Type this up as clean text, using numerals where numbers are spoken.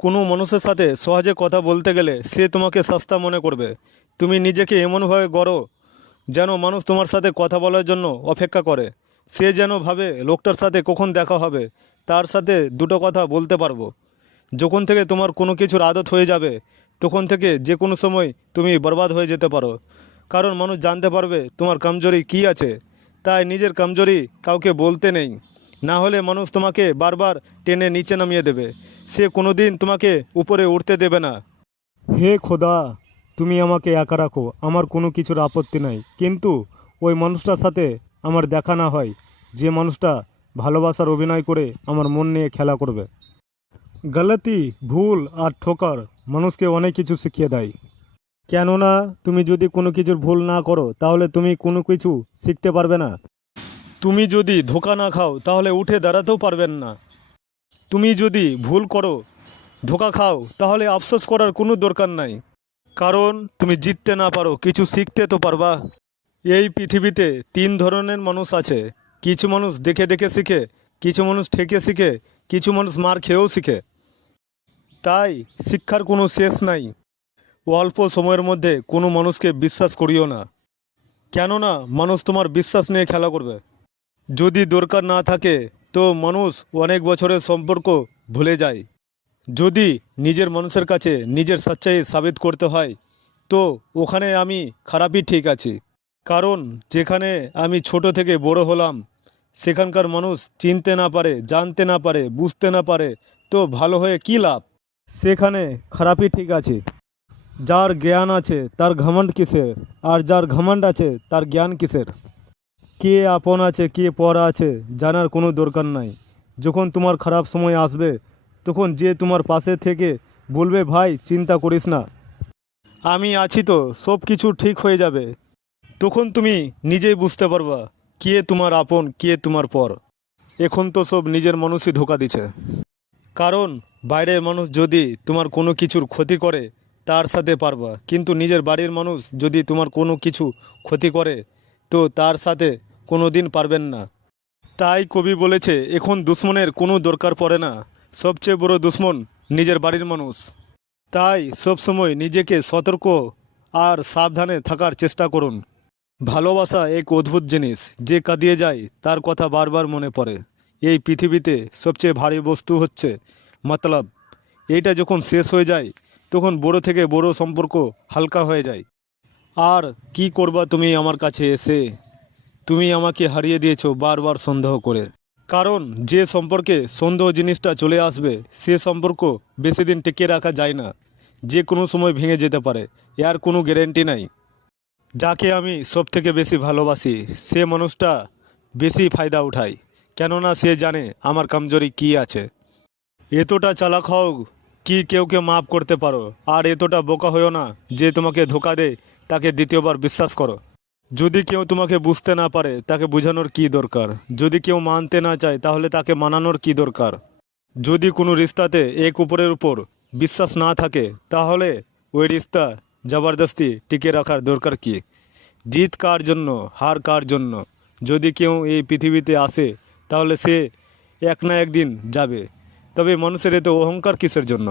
কোনো মানুষের সাথে সহজে কথা বলতে গেলে সে তোমাকে সস্তা মনে করবে। তুমি নিজেকে এমনভাবে গড়ো যেন মানুষ তোমার সাথে কথা বলার জন্য অপেক্ষা করে। সে যেন ভাবে লোকটার সাথে কখন দেখা হবে, তার সাথে দুটো কথা বলতে পারবো। যখন থেকে তোমার কোনো কিছুর আদত হয়ে যাবে, তখন থেকে যে কোনো সময় তুমি বরবাদ হয়ে যেতে পারো। কারণ মানুষ জানতে পারবে তোমার কমজোরি কী আছে। তাই নিজের কমজোরি কাউকে বলতে নেই, না হলে মানুষ তোমাকে বারবার টেনে নিচে নামিয়ে দেবে। সে কোনো দিন তোমাকে উপরে উঠতে দেবে না। হে খোদা, তুমি আমাকে একা রাখো, আমার কোনো কিছুর আপত্তি নাই, কিন্তু ওই মানুষটার সাথে আমার দেখা না হয়, যে মানুষটা ভালোবাসার অভিনয় করে আমার মন নিয়ে খেলা করবে। গলতি, ভুল আর ঠোকর মানুষকে অনেক কিছু শিখিয়ে দেয়। কেননা তুমি যদি কোনো কিছুর ভুল না করো তাহলে তুমি কোনো কিছু শিখতে পারবে না। তুমি যদি ধোঁকা না খাও তাহলে উঠে দাঁড়াতেও পারবেন না। তুমি যদি ভুল করো, ধোঁকা খাও, তাহলে আফসোস করার কোনো দরকার নাই। কারণ তুমি জিততে না পারো, কিছু শিখতে তো পারবা। এই পৃথিবীতে তিন ধরনের মানুষ আছে। কিছু মানুষ দেখে দেখে শিখে, কিছু মানুষ ঠেকে শিখে, কিছু মানুষ মার খেয়েও শিখে। তাই শিক্ষার কোনো শেষ নাই। অল্প সময়ের মধ্যে কোনো মানুষকে বিশ্বাস করিও না, কেননা মানুষ তোমার বিশ্বাস নিয়ে খেলা করবে। যদি দরকার না থাকে তো মানুষ অনেক বছরের সম্পর্ক ভুলে যায়। যদি নিজের মানুষের কাছে নিজের সচ্চাই সাবিত করতে হয়, তো ওখানে আমি খারাপই ঠিক আছি। কারণ যেখানে আমি ছোট থেকে বড় হলাম, সেখানকার মানুষ চিনতে না পারে, জানতে না পারে, বুঝতে না পারে, তো ভালো হয়ে কী লাভ। সেখানে খারাপই ঠিক আছে। যার জ্ঞান আছে তার ঘমণ্ড কিসের, আর যার ঘমণ্ড আছে তার জ্ঞান কিসের। কে আপন আছে কে পর আছে জানার কোনো দরকার নাই। যখন তোমার খারাপ সময় আসবে, তখন যে তোমার পাশে থেকে বলবে, ভাই চিন্তা করিস না, আমি আছি তো, সব কিছু ঠিক হয়ে যাবে, তখন তুমি নিজেই বুঝতে পারবা কে তোমার আপন কে তোমার পর। এখন তো সব নিজের মানুষই ধোঁকা দিছে। কারণ বাইরের মানুষ যদি তোমার কোনো কিছুর ক্ষতি করে তার সাথে পারবা, কিন্তু নিজের বাড়ির মানুষ যদি তোমার কোনো কিছু ক্ষতি করে তো তার সাথে কোনো দিন পারবেন না। তাই কবি বলেছে, এখন দুশ্মনের কোনো দরকার পড়ে না, সবচেয়ে বড় দুশ্মন নিজের বাড়ির মানুষ। তাই সবসময় নিজেকে সতর্ক আর সাবধানে থাকার চেষ্টা করুন। ভালোবাসা এক অদ্ভুত জিনিস, যে কাঁদিয়ে যায় তার কথা বারবার মনে পড়ে। এই পৃথিবীতে সবচেয়ে ভারী বস্তু হচ্ছে মতলব। এইটা যখন শেষ হয়ে যায়, তখন বড় থেকে বড় সম্পর্ক হালকা হয়ে যায়। আর কি করবা তুমি আমার কাছে এসে? তুমি আমাকে হারিয়ে দিয়েছো বারবার সন্দেহ করে। কারণ যে সম্পর্কে সন্দেহ জিনিসটা চলে আসবে, সে সম্পর্ক বেশি দিন টিকিয়ে রাখা যায় না, যে কোনো সময় ভেঙে যেতে পারে, এর কোনো গ্যারেন্টি নাই। যাকে আমি সব থেকে বেশি ভালোবাসি সে মানুষটা বেশি ফায়দা উঠায়, কেননা সে জানে আমার কমজোরি কী আছে। এতটা চালাক হও কি কেউকে মাফ করতে পারো, আর এতটা বোকা হয়েও না যে তোমাকে ধোকা দেয় তাকে দ্বিতীয়বার বিশ্বাস করো। যদি কেউ তোমাকে বুঝতে না পারে তাকে বোঝানোর কী দরকার? যদি কেউ মানতে না চায় তাহলে তাকে মানানোর কী দরকার? যদি কোনো রিস্তাতে এক উপরের উপর বিশ্বাস না থাকে, তাহলে ওই রিস্তা জবরদস্তি টিকে রাখার দরকার কী? জিত কার জন্য, হার কার জন্য? যদি কেউ এই পৃথিবীতে আসে তাহলে সে এক না একদিন যাবে, তবে মানুষের এত অহংকার কিসের জন্য?